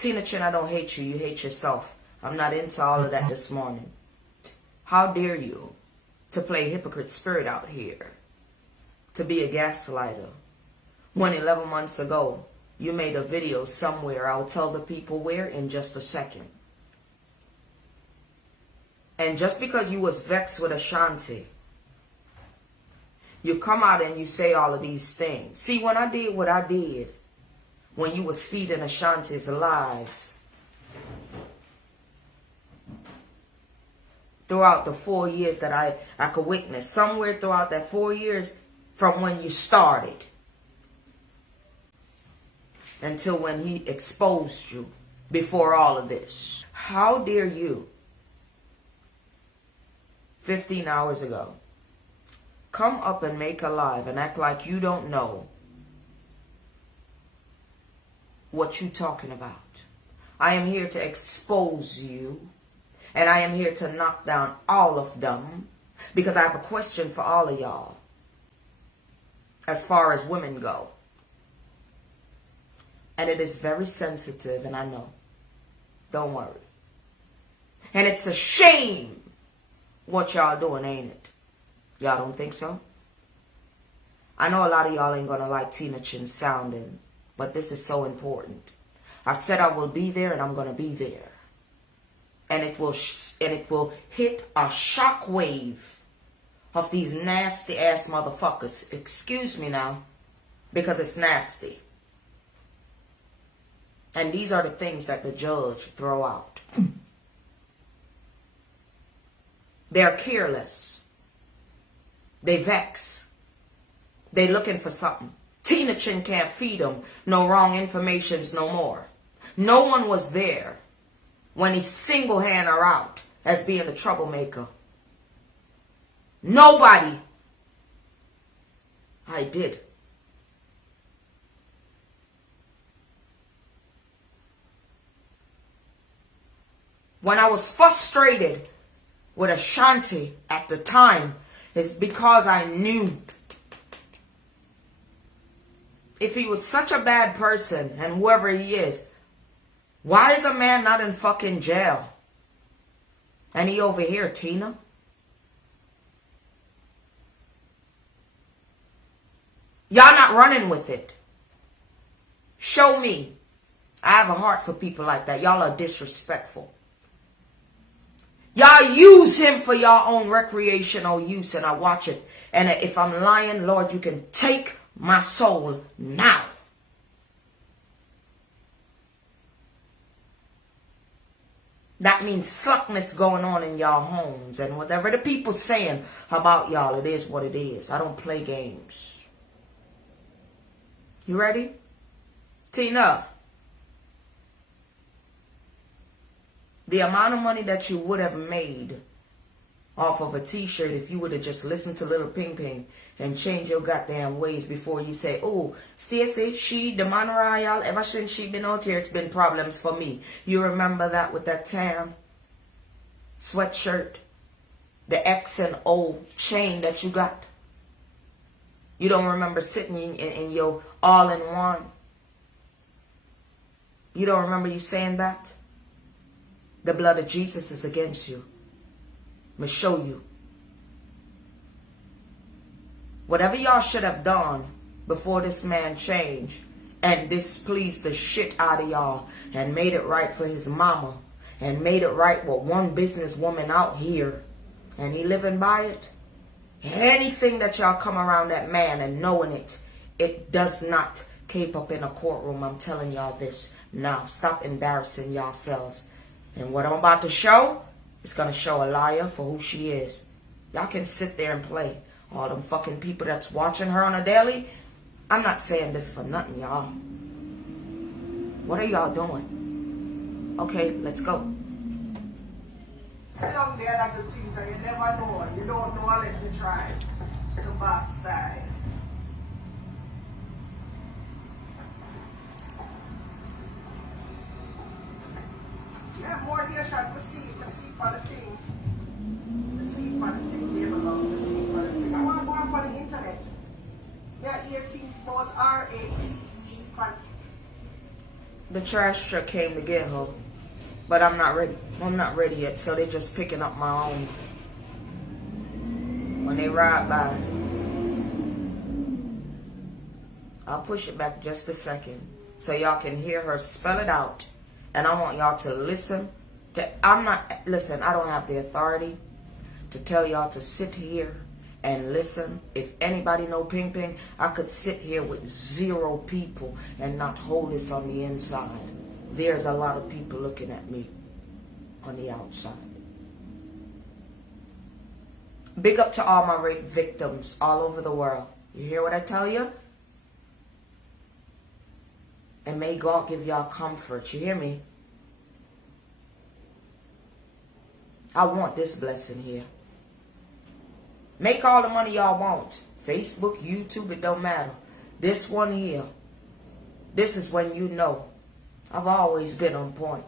Tina Chin, I don't hate you. You hate yourself. I'm not into all of that this morning. How dare you to play hypocrite spirit out here? To be a gaslighter. When 11 months ago, you made a video somewhere. I'll tell the people where in just a second. And just because you was vexed with Ashanti, you come out and you say all of these things. See, when I did what I did, when you was feeding Ashanti's lies, throughout the 4 years that I could witness, somewhere throughout that 4 years from when you started until when he exposed you before all of this. How dare you, 15 hours ago, come up and make a live and act like you don't know what you talking about. I am here to expose you, and I am here to knock down all of them, because I have a question for all of y'all as far as women go. And it is very sensitive, and I know. Don't worry. And it's a shame what y'all doing, ain't it? Y'all don't think so? I know a lot of y'all ain't gonna like Tina Chin sounding, but this is so important. I said I will be there, and I'm gonna be there. And it will hit a shockwave of these nasty ass motherfuckers. Excuse me now, because it's nasty. And these are the things that the judge throw out. They're careless. They vex. They looking for something. Tina Chin can't feed them no wrong informations no more. No one was there when he single-handed her out as being the troublemaker. Nobody. I did. When I was frustrated with Ashanti at the time, it's because I knew if he was such a bad person, and whoever he is, why is a man not in fucking jail? And he over here, Tina? Y'all not running with it. Show me. I have a heart for people like that. Y'all are disrespectful. Y'all use him for your own recreational use, and I watch it. And if I'm lying, Lord, you can take my soul now. That means suckness going on in y'all homes. And whatever the people saying about y'all, it is what it is. I don't play games. You ready? Tina. The amount of money that you would have made off of a t-shirt if you would have just listened to Little Ping Ping and changed your goddamn ways before you say, oh, Stacy, she, the man royal, ever since she been out here, it's been problems for me. You remember that with that tan sweatshirt, the X and O chain that you got? You don't remember sitting in your all-in-one? You don't remember you saying that? The blood of Jesus is against you. I'm going to show you. Whatever y'all should have done before this man changed and displeased the shit out of y'all and made it right for his mama and made it right with one businesswoman out here and he living by it. Anything that y'all come around that man and knowing it, it does not keep up in a courtroom. I'm telling y'all this. Now, stop embarrassing yourselves. And what I'm about to show, it's going to show a liar for who she is. Y'all can sit there and play. All them fucking people that's watching her on a daily, I'm not saying this for nothing, y'all. What are y'all doing? Okay, let's go. Sit down there and do things that you never know. You don't know unless you try to backside. Yeah, more here shot. I see for the thing. I see for the thing. They belong. I see for the thing. I want to go up on the internet. Yeah, 18 sports, RAPE. The trash truck came to get her, but I'm not ready. I'm not ready yet, so they're just picking up my own. When they ride by, I'll push it back just a second so y'all can hear her spell it out. And I want y'all to listen. Listen, I don't have the authority to tell y'all to sit here and listen. If anybody know Ping Ping, I could sit here with 0 people and not hold this on the inside. There's a lot of people looking at me on the outside. Big up to all my rape victims all over the world. You hear what I tell you? And may God give y'all comfort. You hear me? I want this blessing here. Make all the money y'all want. Facebook, YouTube, it don't matter. This one here. This is when you know. I've always been on point.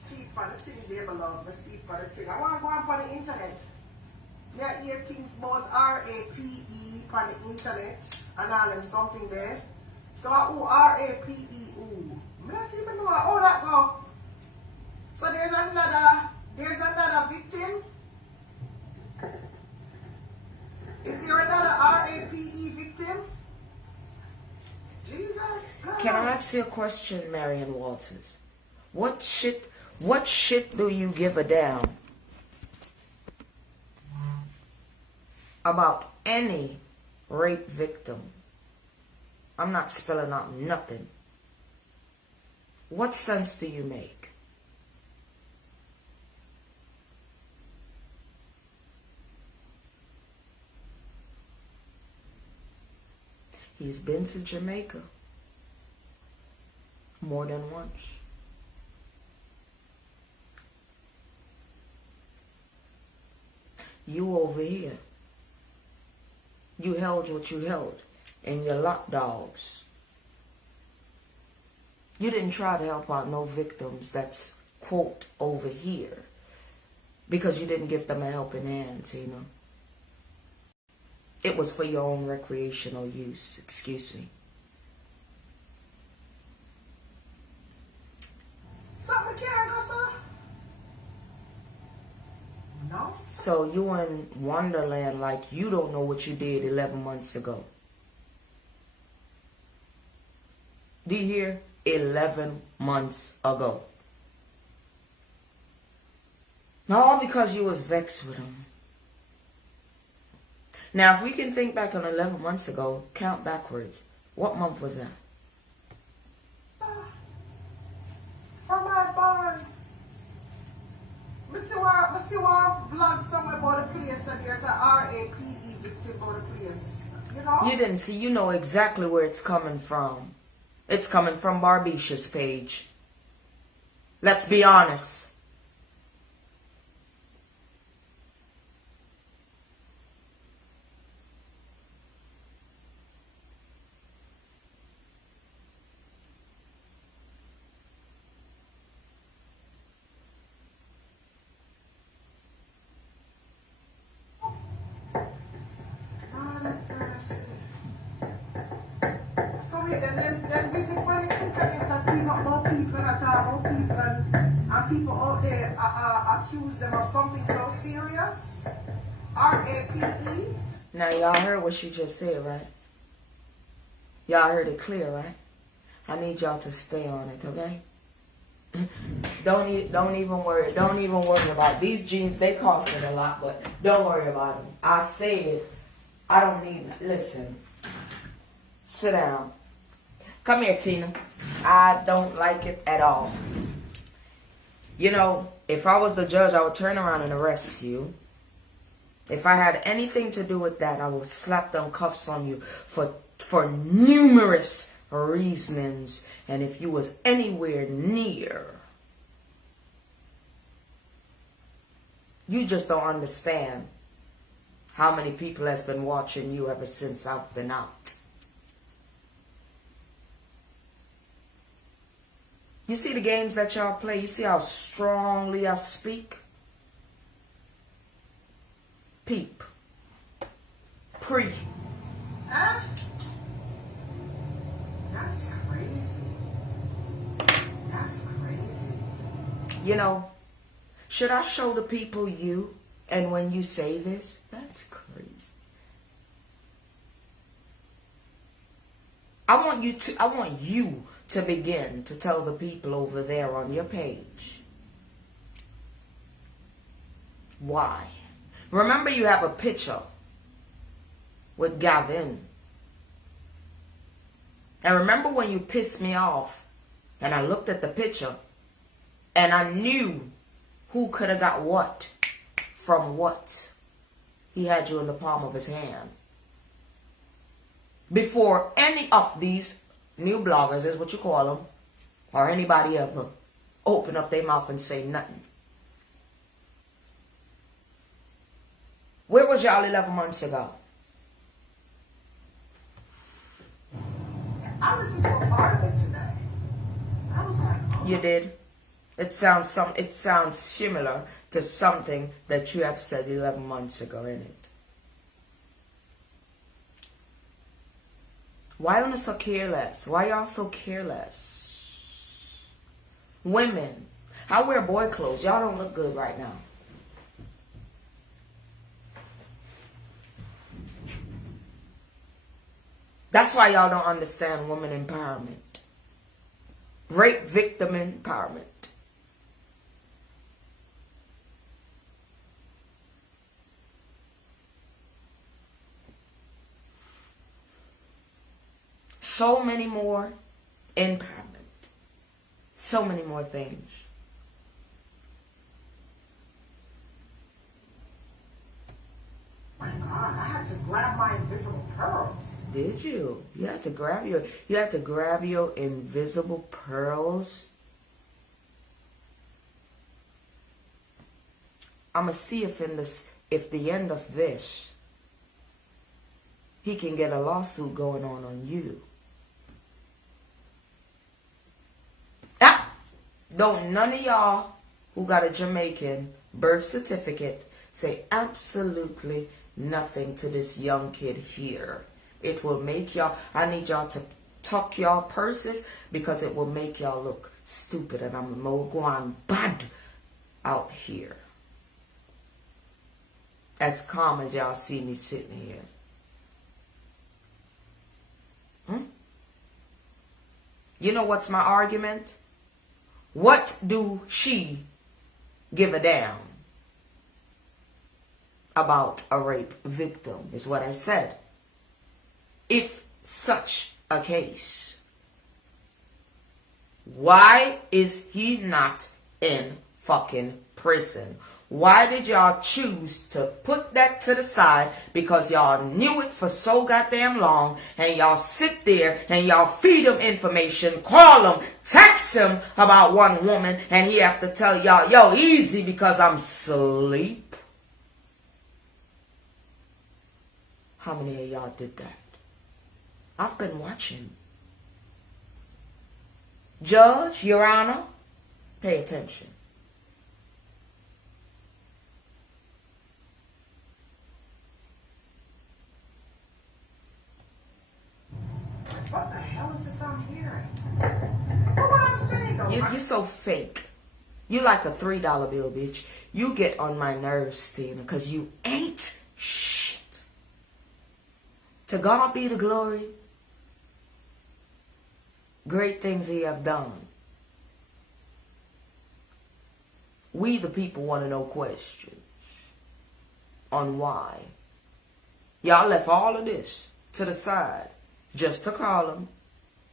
See for the thing they belong. See for the thing. I want to go on the internet. There are 8 things about R-A-P-E on the internet and all them something there. So R-A-P-E, ooh. I don't even know how that go. So there's another victim. Is there another R-A-P-E victim? Jesus God. Can I ask you a question, Marion Walters? What shit do you give a damn about any rape victim? I'm not spelling out nothing. What sense do you make? He's been to Jamaica more than once. You over here. You held what you held in your lapdogs. You didn't try to help out no victims that's, quote, over here. Because you didn't give them a helping hand, Tina. It was for your own recreational use. Excuse me. Something can't go, sir. No. So you in Wonderland like you don't know what you did 11 months ago. Do you hear? 11 months ago. All because you was vexed with him. Now, if we can think back on 11 months ago, count backwards. What month was that? For my boy. I see one vlog somewhere about the place and there's a R-A-P-E victim about the place. You know? You didn't see. You know exactly where it's coming from. It's coming from Barbicia's page. Let's be honest. So wait, then visit on the internet and people about people that are about people and people out there accuse them of something so serious? R-A-P-E? Now y'all heard what she just said, right? Y'all heard it clear, right? I need y'all to stay on it, okay? Don't even worry. Don't even worry about it. These jeans. They costed a lot, but don't worry about them. I said I don't need. Listen. Sit down. Come here, Tina. I don't like it at all. You know, if I was the judge, I would turn around and arrest you. If I had anything to do with that, I would slap them cuffs on you for numerous reasons. And if you was anywhere near, you just don't understand how many people has been watching you ever since I've been out. You see the games that y'all play? You see how strongly I speak? Peep. Pre. Huh? That's crazy. That's crazy. You know, should I show the people you? And when you say this, that's crazy. I want you to begin to tell the people over there on your page why. Remember, you have a picture with Gavin. And remember when you pissed me off and I looked at the picture and I knew who could have got what from what. He had you in the palm of his hand. Before any of these new bloggers, is what you call them, or anybody ever open up their mouth and say nothing. Where was y'all 11 months ago? I listened to a part of it today. I was like, oh. You did? It sounds similar to something that you have said 11 months ago, in it. Why are you so careless? Why y'all so careless? Women, I wear boy clothes. Y'all don't look good right now. That's why y'all don't understand women empowerment. Rape victim empowerment. So many more empowerment. So many more things. My God, I had to grab my invisible pearls. Did you? You had to grab your invisible pearls. I'ma see if the end of this he can get a lawsuit going on you. Don't none of y'all who got a Jamaican birth certificate say absolutely nothing to this young kid here. It will make y'all, I need y'all to tuck y'all purses because it will make y'all look stupid, and I'm going bad out here. As calm as y'all see me sitting here. You know what's my argument? What do she give a damn about a rape victim, is what I said. If such a case, why is he not in fucking prison? Why did y'all choose to put that to the side? Because y'all knew it for so goddamn long, and y'all sit there and y'all feed him information, call him, text him about one woman, and he have to tell y'all, yo, easy because I'm asleep. How many of y'all did that? I've been watching. Judge, Your Honor, pay attention. What the hell is this I'm hearing? What I'm saying though? You're so fake. You like a $3 bill, bitch. You get on my nerves, Tina, because you ain't shit. To God be the glory. Great things he have done. We the people want to know questions on why. Y'all left all of this to the side just to call him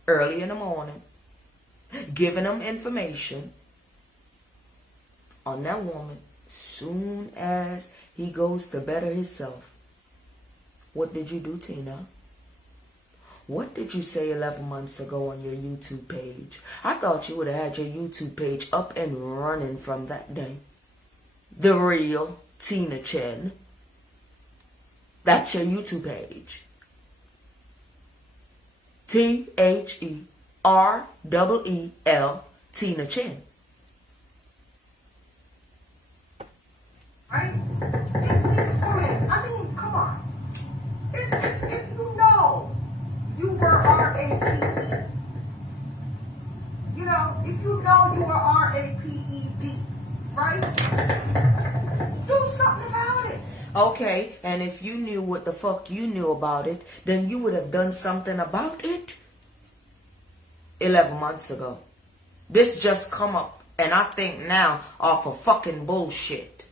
early in the morning, giving him information on that woman. Soon as he goes to better himself, what did you do, Tina? What did you say 11 months ago on your YouTube page? I thought you would have had your YouTube page up and running from that day. The real Tina Chen. That's your YouTube page. THEREEL Tina Chen. Right? It's funny. I Right? Do something about it. Okay, and if you knew what the fuck you knew about it, then you would have done something about it 11 months ago. This just come up, and I think now off of fucking bullshit.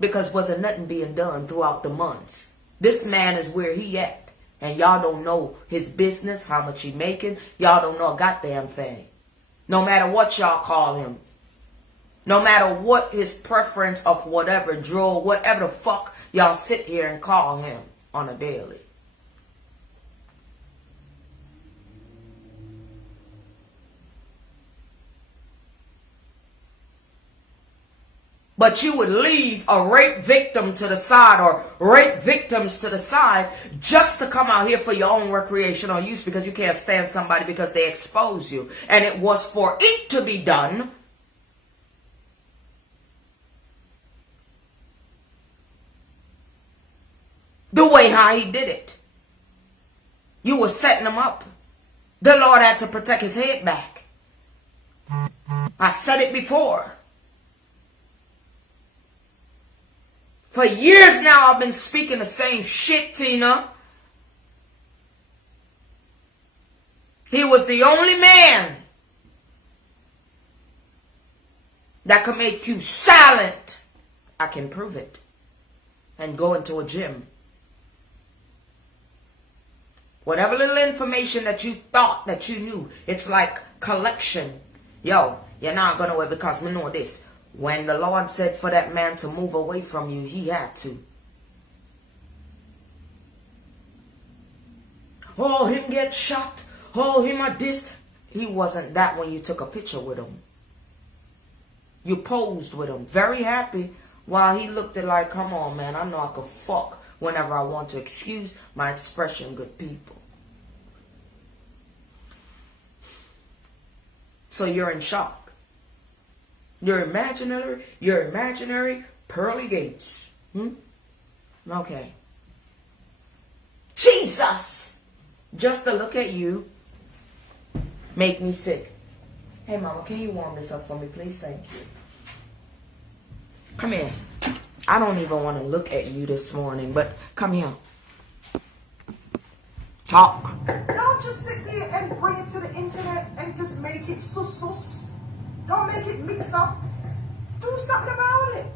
Because wasn't nothing being done throughout the months. This man is where he at. And y'all don't know his business, how much he making. Y'all don't know a goddamn thing. No matter what y'all call him. No matter what his preference of whatever, draw, whatever the fuck y'all sit here and call him on a daily. But you would leave a rape victim to the side or rape victims to the side just to come out here for your own recreational use because you can't stand somebody because they expose you. And it was for it to be done. The way how he did it. You were setting him up. The Lord had to protect his head back. I said it before. For years now, I've been speaking the same shit, Tina. He was the only man that could make you silent. I can prove it. And go into a gym. Whatever little information that you thought that you knew, it's like collection. Yo, you're not going to wait because we know this. When the Lord said for that man to move away from you, he had to. Oh, him get shot. Oh, him at this. He wasn't that when you took a picture with him. You posed with him. Very happy. While he looked at like, come on, man. I know I could fuck whenever I want to. Excuse my expression, good people. So you're in shock. Your imaginary pearly gates. Okay. Jesus! Just to look at you make me sick. Hey, Mama, can you warm this up for me, please? Thank you. Come here. I don't even want to look at you this morning, but come here. Talk. Don't just sit there and bring it to the internet and just make it sus. Don't make it mix up. Do something about it.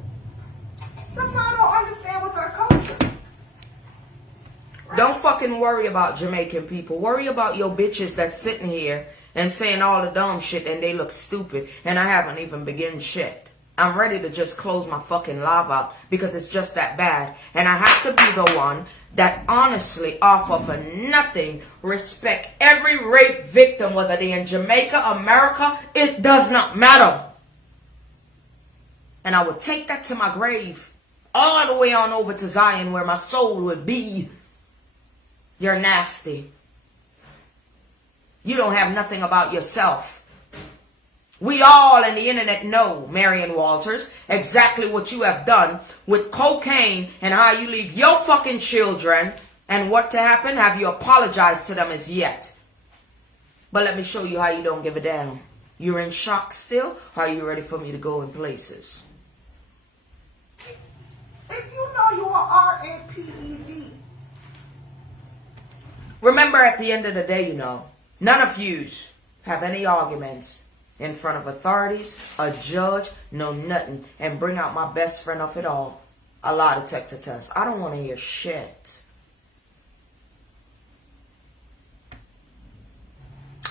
That's why I don't understand with our culture. Right? Don't fucking worry about Jamaican people. Worry about your bitches that's sitting here and saying all the dumb shit and they look stupid. And I haven't even begun shit. I'm ready to just close my fucking live out because it's just that bad. And I have to be the one that honestly, off of a nothing, respect every rape victim, whether they're in Jamaica, America, it does not matter. And I would take that to my grave, all the way on over to Zion where my soul would be. You're nasty. You don't have nothing about yourself. We all in the internet know, Marion Walters, exactly what you have done with cocaine and how you leave your fucking children and what to happen. Have you apologized to them as yet? But let me show you how you don't give a damn. You're in shock still? Or are you ready for me to go in places? If you know you are RAPED. Remember, at the end of the day, you know, none of yous have any arguments in front of authorities, a judge, no nothing, and bring out my best friend of it all, a lie detector test. I don't want to hear shit.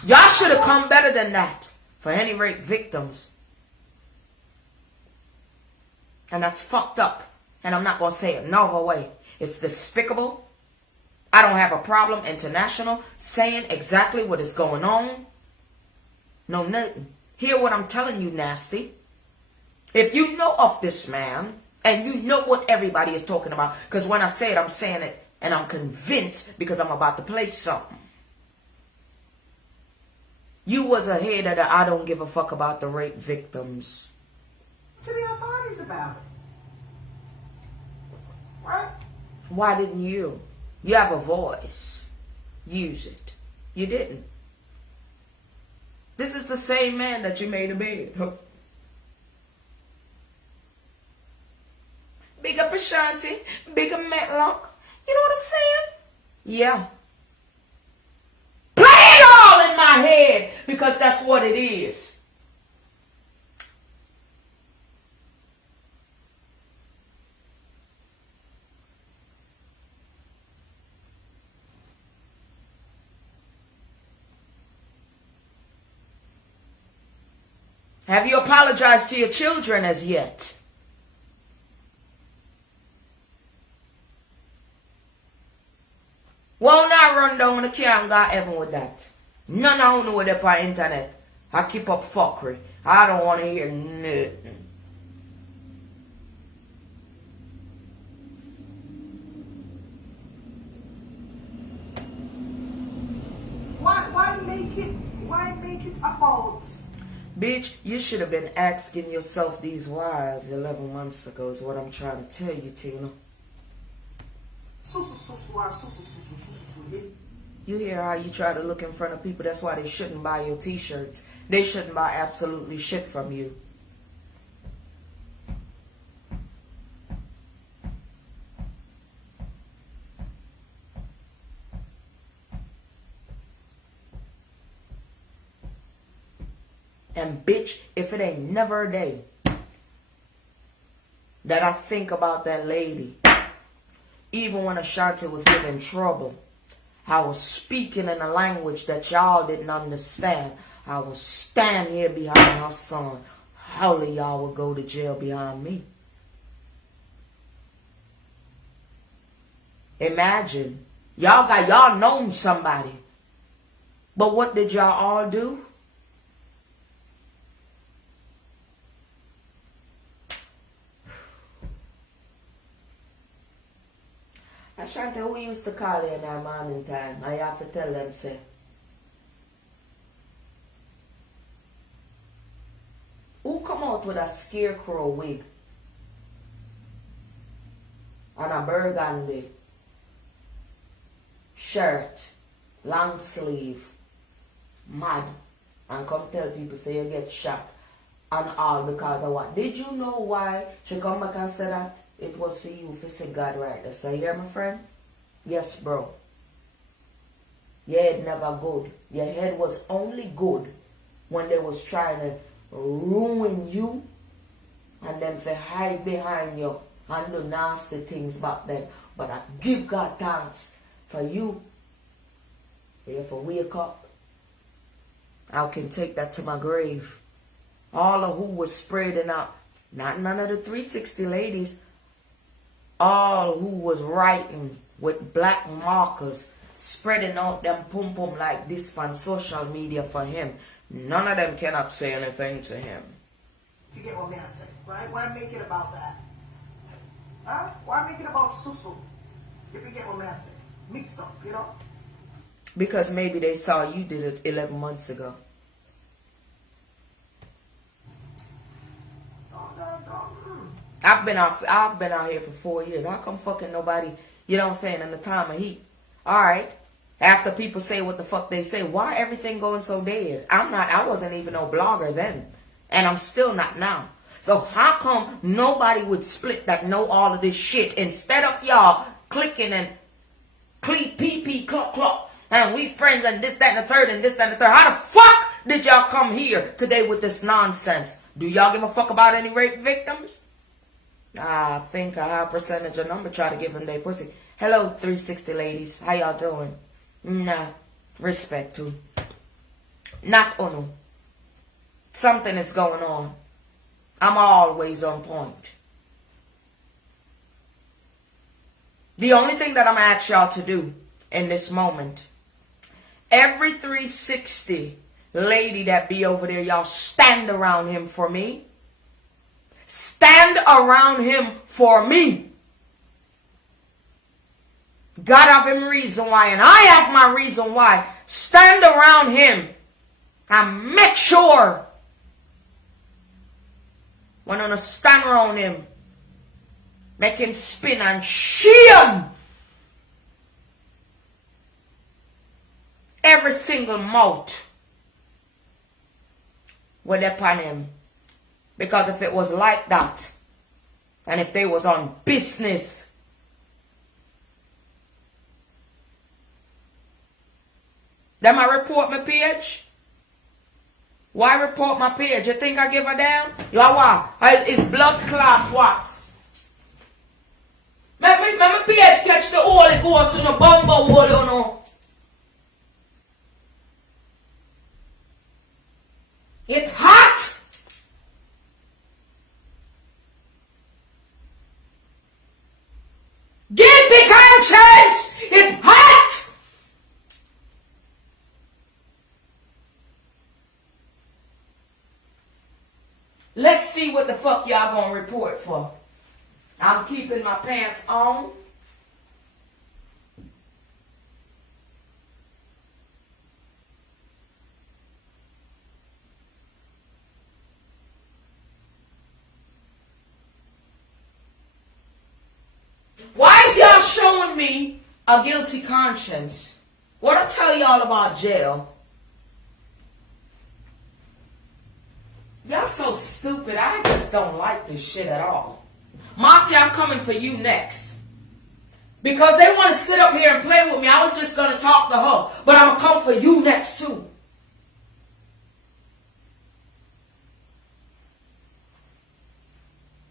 Y'all should have come better than that for any rape victims. And that's fucked up. And I'm not going to say it no other way. It's despicable. I don't have a problem, international, saying exactly what is going on. No nothing. Hear what I'm telling you, nasty. If you know of this man, and you know what everybody is talking about, because when I say it, I'm saying it, and I'm convinced because I'm about to play something. You was a hater that I don't give a fuck about the rape victims. To the authorities about it. Right? Why didn't you? You have a voice. Use it. You didn't. This is the same man that you made a bed. Big up Ashanti. Big up Matlock. You know what I'm saying? Yeah. Play it all in my head because that's what it is. Have you apologized to your children as yet? Well, not run down the can't go heaven with that. None of you know what on internet. I keep up fuckery. I don't want to hear nothing. Why make it about? Bitch, you should have been asking yourself these whys 11 months ago is what I'm trying to tell you, Tina. You hear how you try to look in front of people? That's why they shouldn't buy your t-shirts. They shouldn't buy absolutely shit from you. And bitch, if it ain't never a day that I think about that lady, even when Ashanti was giving trouble, I was speaking in a language that y'all didn't understand. I was stand here behind her son. How of y'all would go to jail behind me? Imagine. Y'all known somebody. But what did y'all all do? Ashanti, who used to call you in our morning time? I have to tell them, say. Who come out with a scarecrow wig? And a burgundy shirt, long sleeve, mad, and come tell people say you get shot and all because of what? Did you know why she come back and say that? It was for you, for say God right. So you hear my friend? Yes, bro. Your head never good. Your head was only good when they was trying to ruin you and them for hide behind you and do nasty things back then. But I give God thanks for you. For you to wake up. I can take that to my grave. All of who was spreading out, not none of the 360 ladies, all who was writing with black markers, spreading out them pum pum like this on social media for him. None of them cannot say anything to him. You get what me I say, right? Why make it about that? Huh? Why make it about Susu? If you get what me I say. Mix up, you know? Because maybe they saw you did it 11 months ago. I've been out here for 4 years. How come fucking nobody, you know what I'm saying, in the time of heat? Alright. After people say what the fuck they say, why everything going so dead? I wasn't even no blogger then. And I'm still not now. So how come nobody would split that know all of this shit instead of y'all clicking and click pee cluck cluck and we friends and this, that, and the third and this, that, and the third. How the fuck did y'all come here today with this nonsense? Do y'all give a fuck about any rape victims? I think a high percentage of number try to give them their pussy. Hello, 360 ladies. How y'all doing? Nah. Respect to. Not uno. Something is going on. I'm always on point. The only thing that I'm going to ask y'all to do in this moment, every 360 lady that be over there, y'all stand around him for me. Stand around him for me. God have him reason why, and I have my reason why. Stand around him and make sure when I stand around him, make him spin and shame every single mouth with upon him. Because if it was like that, And if they was on business. Them I report my page? Why report my page? You think I give a damn? You are what? It's blood clot what? Let me page catch the Holy Ghost in the bumper hole, you know. It hot. Guilty conscience. It hot. Let's see what the fuck y'all gonna report for. I'm keeping my pants on. Why is y'all showing me a guilty conscience? What I tell y'all about jail? Y'all so stupid. I just don't like this shit at all. Marcy, I'm coming for you next. Because they want to sit up here and play with me. I was just going to talk to her. But I'm going to come for you next too.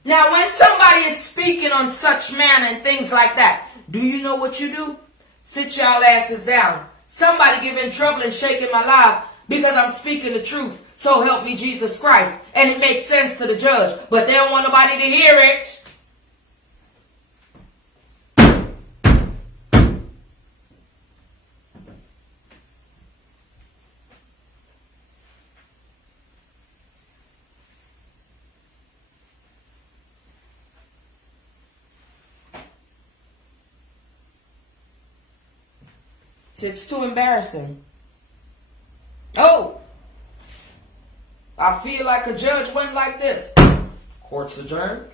Now, when somebody is speaking on such manner and things like that, do you know what you do? Sit y'all asses down. Somebody giving trouble and shaking my life because I'm speaking the truth. So help me Jesus Christ. And it makes sense to the judge. But they don't want nobody to hear it. It's too embarrassing. Oh! I feel like a judge went like this. Court's adjourned.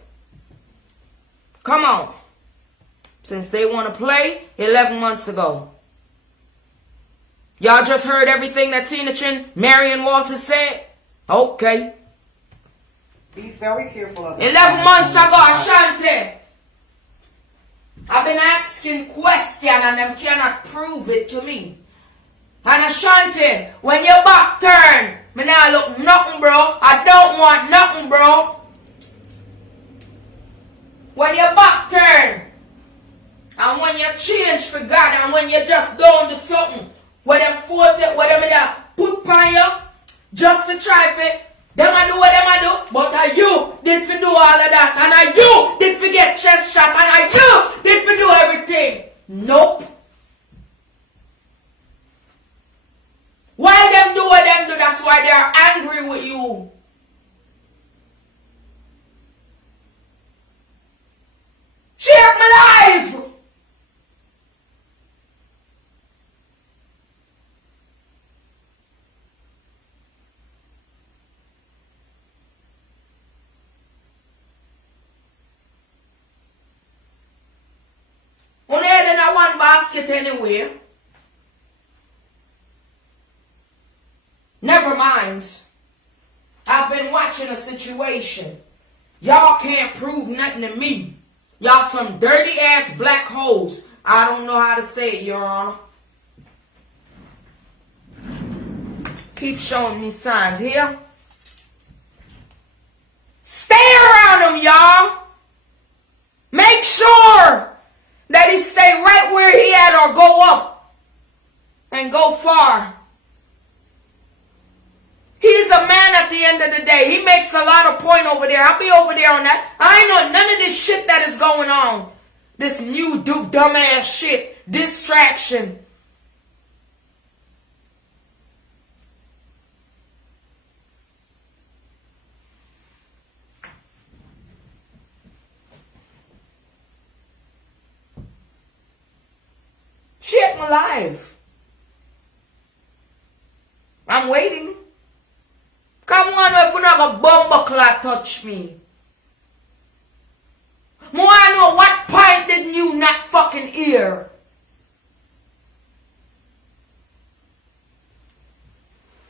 Come on. Since they want to play, 11 months ago. Y'all just heard everything that Tina Chin, Marion Walters said? Okay. Be very careful of 11 months ago, Ashanti. I've been asking questions and them cannot prove it to me. And Ashanti, when your back turn, me now look nothing, bro. I don't want nothing, bro. When your back turn, and when you change for God, and when you just down to something, when them force it, whatever they put on you, just to try for it, them I do what them I do, but you did for do all of that, and you did for get chest shot, and you did for do everything. Nope. Why them do what them do? That's why they are angry with you. Shake my life. Only head in one basket anyway. Never mind. I've been watching a situation. Y'all can't prove nothing to me. Y'all some dirty ass black holes. I don't know how to say it, Your Honor. Keep showing me signs here. Stay around him, y'all. Make sure that he stay right where he at or go up and go far. He's a man at the end of the day. He makes a lot of point over there. I'll be over there on that. I ain't know none of this shit that is going on. This new dumbass shit. Distraction. Shit, my life. I'm waiting. Come on, if you're not a bomber clock touch me. I want to know what point did you not fucking hear?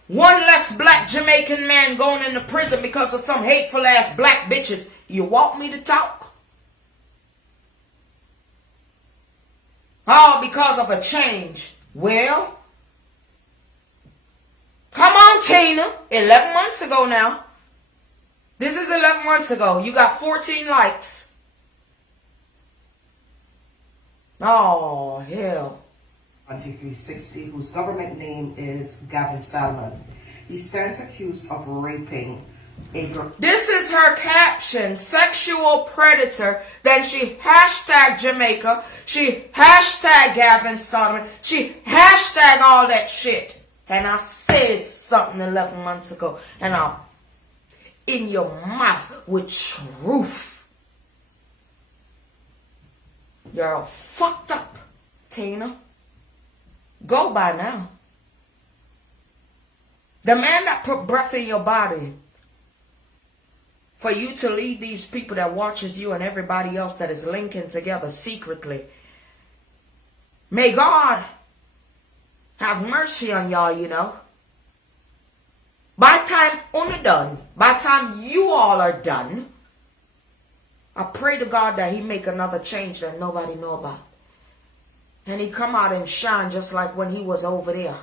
One less black Jamaican man going into prison because of some hateful ass black bitches. You want me to talk? All because of a change. Well, come on, Tina. 11 months ago now. This is 11 months ago. You got 14 likes. Oh, hell. AUNTY 360, whose government name is Gavin Salmon. He stands accused of raping a girl. This is her caption, sexual predator. Then she hashtag Jamaica. She hashtag Gavin Solomon. She hashtag all that shit. And I said something 11 months ago. And I'm in your mouth with truth. You're all fucked up, Tina. Go by now. The man that put breath in your body for you to lead these people that watches you and everybody else that is linking together secretly. May God have mercy on y'all, you know. By the time only done, by the time you all are done, I pray to God that he make another change that nobody know about. And he come out and shine just like when he was over there.